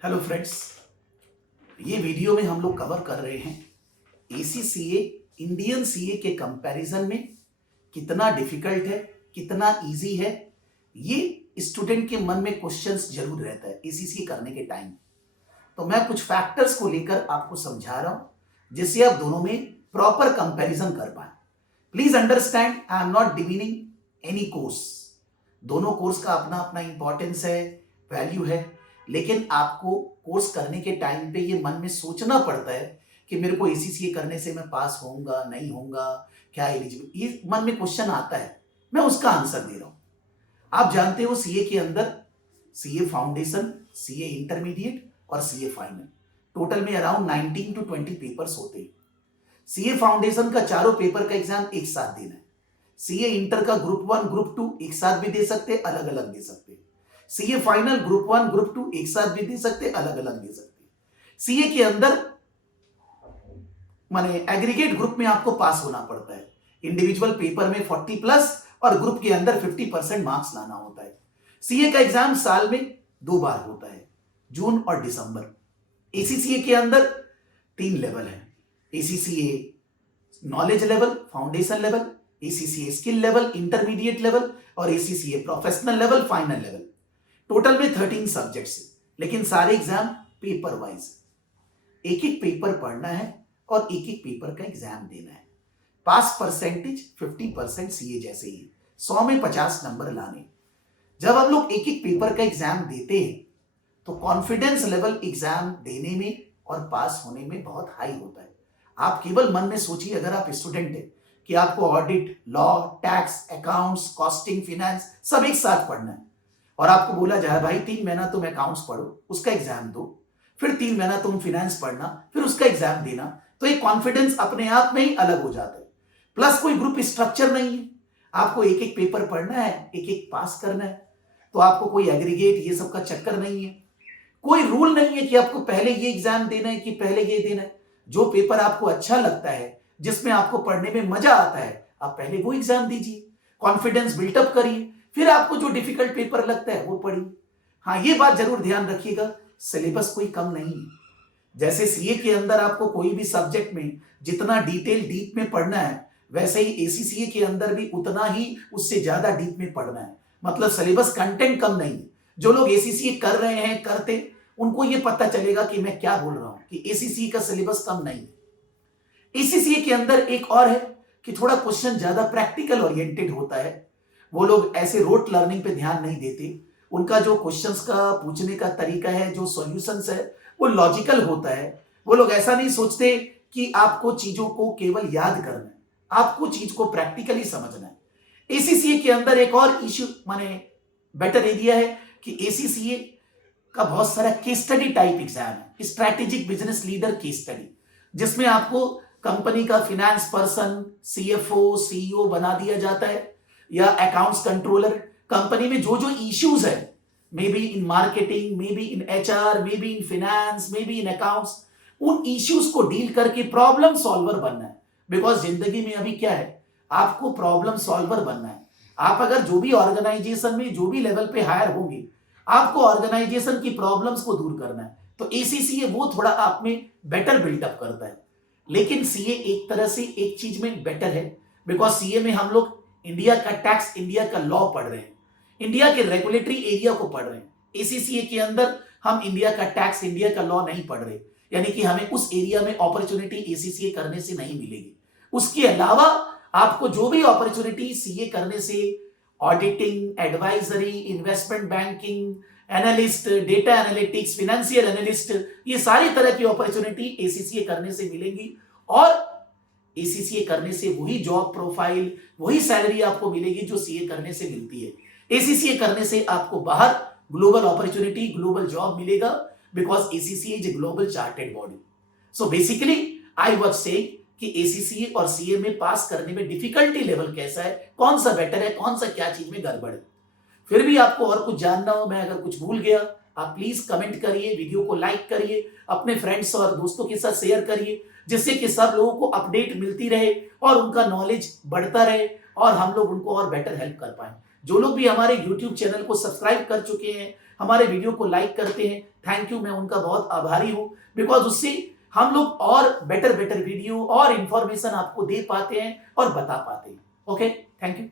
Hello friends, ये video में हम लोग कवर कर रहे हैं एसीसीए इंडियन सीए के कंपैरिजन में कितना डिफिकल्ट है, कितना इजी है। ये स्टूडेंट के मन में क्वेश्चंस जरूर रहता है एसीसीए करने के टाइम। तो मैं कुछ फैक्टर्स को लेकर आपको समझा रहा हूं जिससे आप दोनों में प्रॉपर कंपैरिजन कर पाए। Please understand, I am not demeaning any course. दोनों कोर्स का अपना अपना इंपॉर्टेंस है, वैल्यू है, लेकिन आपको कोर्स करने के टाइम पे ये मन में सोचना पड़ता है कि मेरे को एसीसीए करने से मैं पास होऊंगा नहीं होऊंगा, क्या एलिजिबल, ये मन में क्वेश्चन आता है। मैं उसका आंसर दे रहा हूं। आप जानते हो सीए के अंदर सीए फाउंडेशन, सीए इंटरमीडिएट और सीए फाइनल, टोटल में अराउंड 19 to 20 पेपर्स होते हैं। सीए फाउंडेशन का चारों पेपर का एग्जाम एक साथ देना है। सीए इंटर का ग्रुप 1 ग्रुप 2 एक साथ भी दे सकते, अलग अलग दे सकते। सीए फाइनल ग्रुप 1 ग्रुप 2 एक साथ भी दे सकते, अलग अलग दे सकते। सीए के अंदर माने एग्रीगेट ग्रुप में आपको पास होना पड़ता है। इंडिविजुअल पेपर में 40 प्लस और ग्रुप के अंदर 50% मार्क्स लाना होता है। सीए का एग्जाम साल में 2 बार होता है, जून और दिसंबर। एसीसीए के अंदर 3 लेवल है, ACCA knowledge level, foundation level, ACCA skill level, intermediate level और ACCA professional level, final level. Total में 13 सब्जेक्ट्स, लेकिन सारे एग्जाम पेपर वाइज, एक एक पेपर पढ़ना है और एक एक पेपर का एग्जाम देना है। पास परसेंटेज 50% सीए जैसे ही, 100 में 50 नंबर लाने। जब हम लोग एक एक पेपर का एग्जाम देते हैं तो कॉन्फिडेंस लेवल एग्जाम देने में और पास होने में बहुत हाई होता है। आप केवल मन में सोचिए, अगर आप स्टूडेंट हैं कि आपको audit, law, tax, accounts, costing, finance सब एक साथ पढ़ना है और आपको बोला जाए भाई 3 महीना तुम अकाउंट्स पढ़ो, उसका एग्जाम दो, फिर 3 महीना तुम फाइनेंस पढ़ना, फिर उसका एग्जाम देना, तो एक कॉन्फिडेंस अपने आप में ही अलग हो जाता है। प्लस कोई ग्रुप स्ट्रक्चर नहीं है, आपको एक एक पेपर पढ़ना है, एक एक पास करना है, तो आपको कोई एग्रीगेट ये सब का चक्कर नहीं है। कोई रूल नहीं है कि आपको पहले ये एग्जाम देना है कि पहले ये देना है। जो पेपर आपको अच्छा लगता है, जिसमें आपको पढ़ने में मजा आता है, आप पहले वो एग्जाम दीजिए, कॉन्फिडेंस बिल्टअप करिए, फिर आपको जो डिफिकल्ट पेपर लगता है वो पढ़िए। हाँ, ये बात जरूर ध्यान रखिएगा, सिलेबस कोई कम नहीं है। जैसे सीए के अंदर आपको कोई भी सब्जेक्ट में जितना डिटेल डीप में पढ़ना है, वैसे ही एसीसीए के अंदर भी उतना ही उससे ज्यादा डीप में पढ़ना है। मतलब सिलेबस कंटेंट कम नहीं है। जो लोग एसीसीए कर रहे हैं, करते, उनको ये पता चलेगा कि मैं क्या बोल रहा हूं कि एसीसीए का सिलेबस कम नहीं है। एसीसीए के अंदर एक और है कि थोड़ा क्वेश्चन ज्यादा प्रैक्टिकल ओरिएंटेड होता है। वो लोग ऐसे रोट लर्निंग पे ध्यान नहीं देते। उनका जो क्वेश्चंस का पूछने का तरीका है, जो सॉल्यूशंस है, वो लॉजिकल होता है। वो लोग ऐसा नहीं सोचते कि आपको चीजों को केवल याद करना है, आपको चीज को प्रैक्टिकली समझना है। एसीसीए के अंदर एक और इश्यू माने बेटर एरिया है कि एसीसीए का बहुत सारा केस स्टडी टाइप एग्जाम है, strategic business leader case study, जिसमें आपको कंपनी का फाइनेंस पर्सन, सीएफओ, सीईओ बना दिया जाता है या अकाउंट्स कंट्रोलर। कंपनी में जो जो इश्यूज है, may be in marketing, may be in HR, may be in finance, may be in accounts, उन इश्यूज को डील करके प्रॉब्लम सॉल्वर बनना है। बिकॉज जिंदगी में अभी क्या है, आपको प्रॉब्लम सॉल्वर बनना है। आप अगर जो भी ऑर्गेनाइजेशन में जो भी लेवल पे हायर होंगे, आपको ऑर्गेनाइजेशन की प्रॉब्लम्स को दूर करना है। तो एसीसीए वो थोड़ा आप में बेटर बिल्टअप करता है। लेकिन सीए एक तरह से एक चीज में बेटर है, बिकॉज सीए में हम लोग इंडिया का टैक्स, इंडिया का लॉ पढ़ रहे हैं, इंडिया के रेगुलेटरी एरिया को पढ़ रहे हैं। एसीसीए के अंदर हम इंडिया का टैक्स, इंडिया का लॉ नहीं पढ़ रहे, यानी कि हमें उस एरिया में अपॉर्चुनिटी एसीसीए करने से नहीं मिलेगी। उसके अलावा आपको जो भी अपॉर्चुनिटी सीए करने से, auditing, advisory, investment banking, analyst, data analytics, financial analyst, ये सारी तरह की अपॉर्चुनिटी एसीसीए करने से मिलेंगी। और एसीसीए करने से वही जॉब प्रोफाइल, वही सैलरी आपको मिलेगी जो सीए करने से मिलती है। एसीसीए करने से आपको बाहर ग्लोबल अपॉर्चुनिटी, ग्लोबल जॉब मिलेगा, because ACCA is a global chartered body. So basically I was saying कि एसीसीए और सीए में पास करने में डिफिकल्टी लेवल कैसा है, कौन सा बेटर है, कौन सा क्या चीज में गड़बड़ है। फिर भी आपको और कुछ जानना हो, मैं अगर कुछ भूल गया, आप प्लीज कमेंट करिए, वीडियो को लाइक करिए, अपने फ्रेंड्स और दोस्तों के साथ शेयर करिए, जिससे कि सब लोगों को अपडेट मिलती रहे और उनका नॉलेज बढ़ता रहे और हम लोग उनको और बेटर हेल्प कर पाए। जो लोग भी हमारे यूट्यूब चैनल को सब्सक्राइब कर चुके हैं, हमारे वीडियो को लाइक करते हैं, थैंक यू, मैं उनका बहुत आभारी हूं, बिकॉज उससे हम लोग और बेटर वीडियो और इंफॉर्मेशन आपको दे पाते हैं और बता पाते हैं। Okay, thank you.